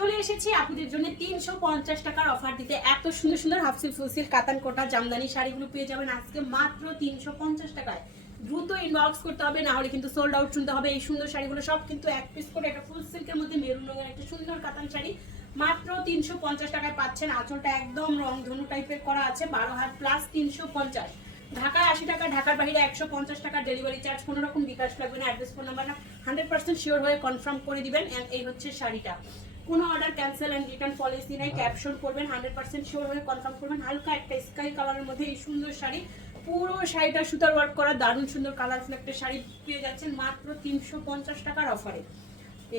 চলে এসেছি আপনাদের জন্য 350 টাকার অফার দিতে। এত সুন্দর সুন্দর হাফ সিল্ক, ফুল সিল্ক, কাতান কোটা, জামদানি শাড়িগুলো পেয়ে যাবেন আজকে মাত্র 350 টাকায়। দ্রুত ইনবক্স করতে হবে, না হলে কিন্তু সোল্ড আউট শুনতে হবে। এই সুন্দর শাড়িগুলো সব কিন্তু এক পিস করে, একটা ফুল সিল্কের মধ্যে মেরুন রঙের একটা সুন্দর কাতান শাড়ি মাত্র 350 টাকায় পাচ্ছেন। আঁচলটা একদম রংধনু টাইপের করা আছে, 12 হাত প্লাস 350। ঢাকায় 80 টাকা, ঢাকার বাইরে 150 টাকা ডেলিভারি চার্জ, কোনো রকম বিকাশ লাগবে না। অ্যাড্রেস, ফোন নাম্বার 100% শিওর হয়ে কনফার্ম করে দিবেন। এন্ড এই হচ্ছে শাড়িটা। কোনো order cancel and return policy নাই, ক্যাপশন করবেন, 100% শিওর হয়ে কনফার্ম করবেন। হালকা একটা স্কাই কালারের মধ্যে এই সুন্দর শাড়ি, পুরো শাড়িটা সুতার ওয়ার্ক করা, দারুণ সুন্দর কালারফুল একটা শাড়ি পেয়ে যাচ্ছেন মাত্র 350 টাকার অফারে।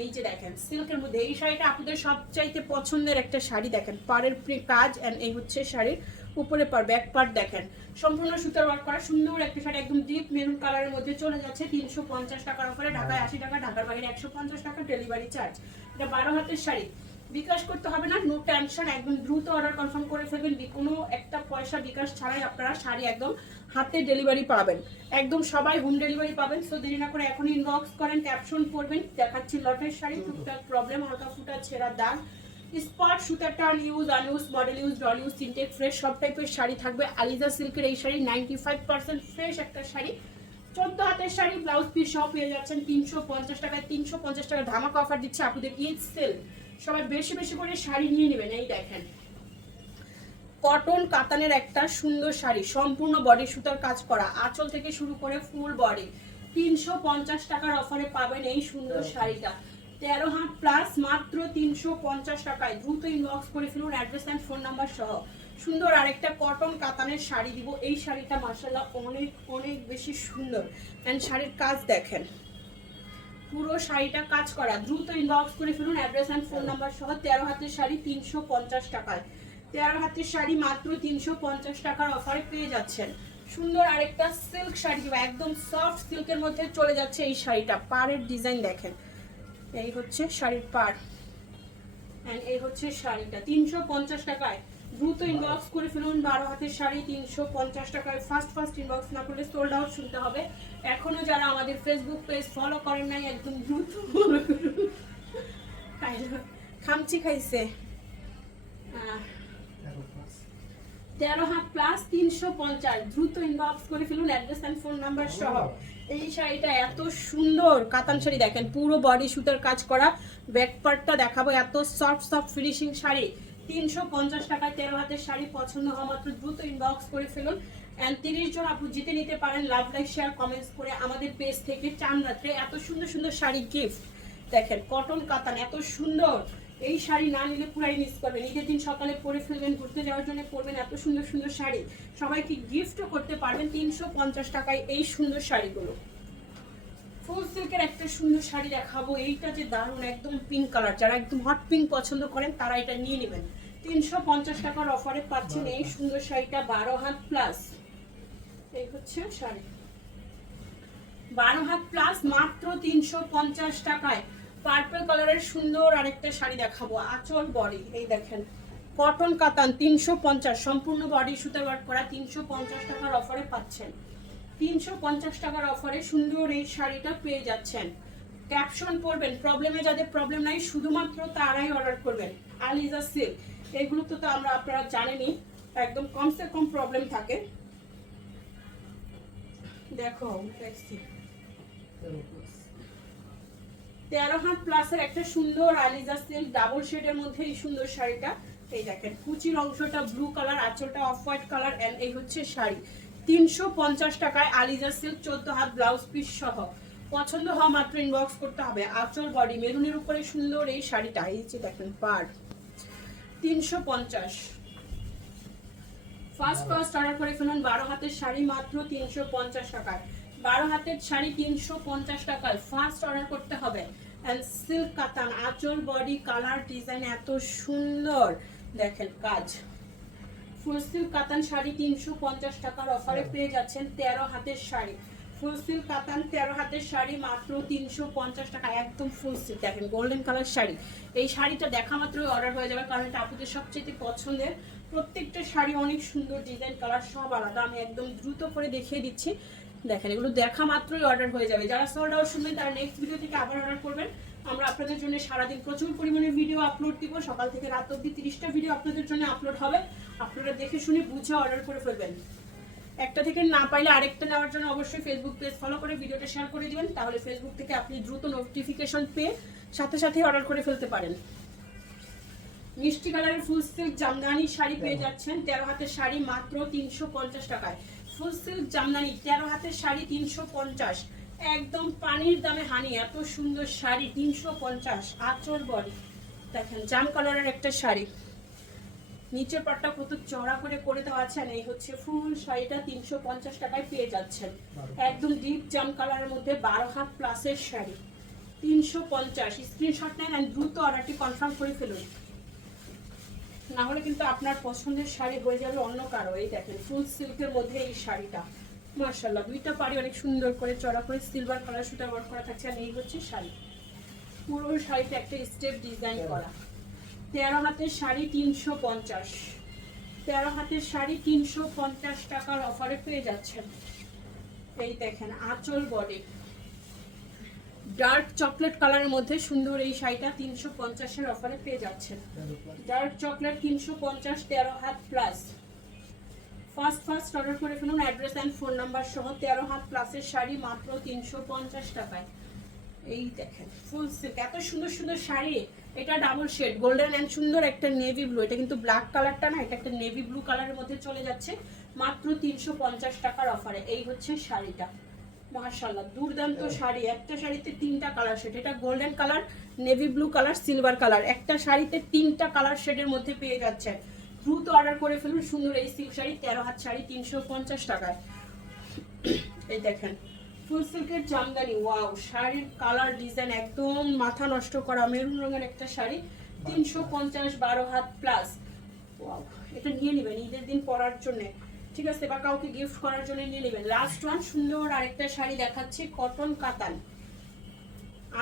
এই যে দেখেন সিল্কের মধ্যে এই শাড়িটা আপনাদের সবচাইতে পছন্দের একটা শাড়ি। দেখেন পাড়ের কাজ, এন্ড এই হচ্ছে শাড়ির উপরে পার, ব্যাক পার্ট দেখেন সম্পূর্ণ সুতার ওয়ার্ক করা সুন্দর একটা শাড়ি, একদম ডিপ মেরুন কালারের মধ্যে চলে যাচ্ছে 350 টাকার অফারে। ঢাকায় 80 টাকা, ঢাকার বাইরে 150 টাকা ডেলিভারি চার্জ। এটা 12 হাতের শাড়ি, বিকাশ করতে হবে না, নো টেনশন, একদম দ্রুত অর্ডার কনফার্ম করে ফেলবেন। কোনো একটা পয়সা বিকাশ ছাড়াই আপনারা শাড়ি একদম হাতে ডেলিভারি পাবেন, একদম সবাই হোম ডেলিভারি পাবেন। সো দেরি না করে এখন ইনবক্স করেন, ক্যাপশন করবেন। দেখাচ্ছি লটের শাড়ি, টুকটাক প্রবলেম, হালকা ফুটা, ছেঁড়া দাগ, স্পট, সুতার turn, use unused, model use, doll use, সিনটেক, ফ্রেশ সব টাইপের শাড়ি থাকবে। আলিজা সিল্কের এই শাড়ি 95% ফ্রেশ একটা শাড়ি, 14 হাতের শাড়ি, ব্লাউজ পিস সহ পেয়ে যাচ্ছেন 350 টাকায়। 350 টাকা ধামাকা অফার দিচ্ছে আপনাদের ঈদ সেল। সবাই বেশি বেশি করে শাড়ি নিয়ে নেবেন। এই দেখেন কটন কাতানের একটা সুন্দর শাড়ি, সম্পূর্ণ বডি সুতার কাজ করা, আঁচল থেকে শুরু করে ফুল বডি। 350 টাকার অফারে পাবেন এই সুন্দর শাড়িটা, 13 হাত প্লাস মাত্র 350 টাকায়। দ্রুত ইনবক্স করে ফেলুন অ্যাড্রেস অ্যান্ড ফোন নাম্বার সহ। সুন্দর আরেকটা কটন কাতানের শাড়ি দিব। এই শাড়িটা মাশাআল্লাহ অনেক অনেক বেশি সুন্দর, অ্যান্ড শাড়ির কাজ দেখেন, পুরো শাড়িটা কাজ করা। দ্রুত ইনবক্স করে ফেলুন অ্যাড্রেস অ্যান্ড ফোন নাম্বার সহ। 13 হাতের শাড়ি 350 টাকায়, 13 হাতের শাড়ি মাত্র 350 টাকার অফারে পেয়ে যাচ্ছেন। সুন্দর আরেকটা সিল্ক শাড়ি বা একদম সফট সিল্কের মধ্যে চলে যাচ্ছে এই শাড়িটা। পাড়ের ডিজাইন দেখেন, এই হচ্ছে শাড়ির পাড়, এন্ড এই হচ্ছে শাড়িটা 350 টাকায়। দ্রুত ইনবক্স করে ফেলুন। 12 হাতের শাড়ি 350 টাকায়। ফার্স্ট ইনবক্স না করলে সোল্ড আউট শুনতে হবে। এখনো যারা আমাদের ফেসবুক পেজ ফলো করেন নাই, একদম দ্রুত ফলো করুন। খামচি খাইছে। 13 হাত প্লাস 350, দ্রুত ইনবক্স করে ফেলুন অ্যাড্রেস এন্ড ফোন নাম্বার সহ। এই শাড়িটা এত সুন্দর কাতান শাড়ি, দেখেন পুরো বডি সুতার কাজ করা, ব্যাক পার্টটা দেখাবো, এত সফট ফিনিশিং শাড়ি 350 টাকায়। 13 হাতের শাড়ি পছন্দ হওয়া মাত্র দ্রুত ইনবক্স করে ফেলুন। এন্ড 30 জন আপু জিতে নিতে পারেন লাভ, লাইক, শেয়ার, কমেন্টস করে আমাদের পেজ থেকে। চান রাত্রে এত সুন্দর সুন্দর শাড়ি গিফট, দেখেন কটন কাতান এত সুন্দর। এই শাড়ি না নিলে পুরাই মিস করবেন। ঈদের দিন সকালে পরে ফেলবেন, ঘুরতে যাওয়ার জন্য পরবেন, এত সুন্দর সুন্দর শাড়ি সবাইকে গিফটও করতে পারবেন 350 টাকায় এই সুন্দর শাড়িগুলো। ফুল সিল্কের একটা সুন্দর শাড়ি দেখাবো, এইটা যে দারুণ, একদম পিঙ্ক কালার, যারা একদম হট পিঙ্ক পছন্দ করেন তারা এটা নিয়ে নেবেন। 350 টাকার অফারে পাচ্ছেন এই সুন্দর শাড়িটা, 12 হাত প্লাস। এই হচ্ছে শাড়ি 12 হাত প্লাস মাত্র 350 টাকায়। পার্পল কালারের সুন্দর আরেকটা শাড়ি দেখাবো, আঁচল বডি, এই দেখেন কটন কাতান 350, সম্পূর্ণ বডি সুতার ওয়ার্ক করা, 350 টাকার অফারে পাচ্ছেন। 350 টাকার অফারে সুন্দর এই শাড়িটা পেয়ে যাচ্ছেন। ক্যাপশন পড়বেন, প্রবলেমে যাদের প্রবলেম নাই শুধুমাত্র তারাই অর্ডার করবেন। আলিজা সিল্ক এগুলো তো আমরা আপনারা জানেনই, একদম কমসে কম প্রবলেম থাকে। দেখো 13 হাত প্লাসের একটা সুন্দর আলিজা সিল্ক ডাবল শেডের মধ্যে এই সুন্দর শাড়িটা। এই দেখেন কুচির অংশটা ব্লু কালার, আঁচলটা অফ হোয়াইট কালার, এন্ড এই হচ্ছে শাড়ি 350 টাকায়। আলিজা সিল্ক 14 হাত ব্লাউজ পিস সহ। পছন্দ হওয়া মাত্র ইনবক্স করতে হবে। আঁচল বডি মেরুনের উপরে সুন্দর এই শাড়িটা, এই যে দেখেন পাড় 350। ফার্স্ট অর্ডার করে ফেলুন। 12 হাতের শাড়ি মাত্র 350 টাকায়, 12 হাতের শাড়ি 350 টাকায় ফার্স্ট অর্ডার করতে হবে। এন্ড সিল্ক কাতান, আঁচল বডি কালার ডিজাইন এত সুন্দর, দেখেন কাজ। ফুল সিল্ক কাতান শাড়ি 350 টাকার অফারে পেয়ে যাচ্ছেন। 13 হাতের শাড়ি, ফুল সিল্ক কাতান 13 হাতের শাড়ি মাত্র 350 টাকা, একদম ফুল সিল্ক। দেখেন গোল্ডেন কালার শাড়ি, এই শাড়িটা দেখা মাত্রই অর্ডার হয়ে যাবে, কারণ এটা আপনাদের সবচেয়ে পছন্দের। প্রত্যেকটা শাড়ি অনেক সুন্দর, ডিজাইন কালার সব আলাদা। আমি একদম দ্রুত করে দেখিয়ে দিচ্ছি, দেখেন এগুলো দেখা মাত্রই অর্ডার হয়ে যাবে। যারা সোল্ড আউট শুনবেন তারা নেক্সট ভিডিও থেকে আবার অর্ডার করবেন। আমরা আপনাদের জন্য সারাদিন প্রচুর পরিমাণে ভিডিও আপলোড দিব, সকাল থেকে রাত অবধি 30টা ভিডিও আপনাদের জন্য আপলোড হবে। আপনারা দেখে শুনে বুঝে অর্ডার করে ফেলবেন। একটা থেকে না পাইলে আরেকটা নেওয়ার জন্য অবশ্যই ফেসবুক পেজ ফলো করে ভিডিওটা শেয়ার করে দিবেন, তাহলে ফেসবুক থেকে আপনি দ্রুত নোটিফিকেশন পেয়ে সাথে সাথে অর্ডার করে ফেলতে পারেন। মিষ্টি কালারের ফুল সিল্ক জামদানি শাড়ি পেয়ে যাচ্ছেন 13 হাতের শাড়ি মাত্র 350 টাকায়। ফুল সিল্ক জামদানি 13 হাতের শাড়ি 350, একদম পানির দামে হানি। এত সুন্দর শাড়ি 350। আঁচল বডি দেখেন জাম কালারের একটা শাড়ি, নিচের পাটটা কত চড়া করে দেওয়া আছে। এই হচ্ছে ফুল শাড়িটা 350 টাকায় পেয়ে যাচ্ছেন। একদম ডিপ জাম কালারের মধ্যে 12 হাত প্লাসের শাড়ি 350। স্ক্রিনশট নেন আর দ্রুত অর্ডারটি কনফার্ম করে ফেলুন, না হলে কিন্তু আপনার পছন্দের শাড়ি হয়ে যাবে অন্য কারো। এই দেখেন ফুল সিল্কের মধ্যে এই শাড়িটা মাশাআল্লাহ, দুইটা পাড়ি অনেক সুন্দর করে চড়া করে সিলভার কালার সুতা ওয়ার্ক করা থাকছে। আর এই হচ্ছে শাড়ি, পুরো শাড়িতে একটা স্টেপ ডিজাইন করা। 13 হাতের শাড়ি 350, 13 হাতের শাড়ি 350 টাকার অফারে পেয়ে যাচ্ছেন। এই দেখেন আঁচল বডি ডার্ক চকলেট কালারের মধ্যে সুন্দর এই শাড়িটা 350 এর অফারে পেয়ে যাচ্ছেন। Dark chocolate 350, 13 had plus. First order করে ফেলুন, অ্যাড্রেস এন্ড ফোন নাম্বার সহ। 13 হাত প্লাসের শাড়ি মাত্র 350 টাকায়। এই দেখেন ফুল সিল্ক, এত সুন্দর সুন্দর শাড়ি। এটা ডাবল শেড গোল্ডেন এন্ড সুন্দর একটা নেভি ব্লু, এটা কিন্তু ব্ল্যাক কালারটা না, এটা একটা নেভি ব্লু কালারের মধ্যে চলে যাচ্ছে মাত্র 350 টাকার অফারে। এই হচ্ছে শাড়িটা মাশাআল্লাহ, দুর্দান্ত শাড়ি। একটা শাড়িতে 3টা কালার শেড, এটা golden colour, navy blue colour, silver colour. একটা শাড়িতে 3টা কালার শেডের মধ্যে পেয়ে যাচ্ছেন। দ্রুত অর্ডার করে ফেলুন সুন্দর এই সিল্ক শাড়ি 13 হাত শাড়ি 350 টাকায়। এই দেখেন ফুল সিল্কের জামদানি, ওয়াও শাড়ির কালার ডিজাইন একদম মাথা নষ্ট করা মেরুন রঙের একটা শাড়ি 350, 12 হাত প্লাস। ওয়াও, এটা নিয়ে নেবেন ঈদের দিন পরার জন্য, ঠিক আছে, বা কাউকে গিফট করার জন্য নিয়ে নেবেন। লাস্ট ওয়ান সুন্দর আরেকটা শাড়ি দেখাচ্ছি, কটন কাতান,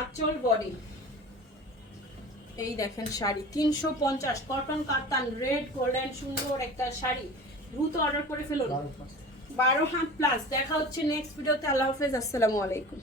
আঁচল বডি। এই দেখেন শাড়ি 350, কটন কাতান, রেড গোল্ডেন সুন্দর একটা শাড়ি। দ্রুত অর্ডার করে ফেলুন, 12 হাত প্লাস। দেখা হচ্ছে নেক্সট ভিডিওতে। আল্লাহ হাফেজ, আসসালামু আলাইকুম।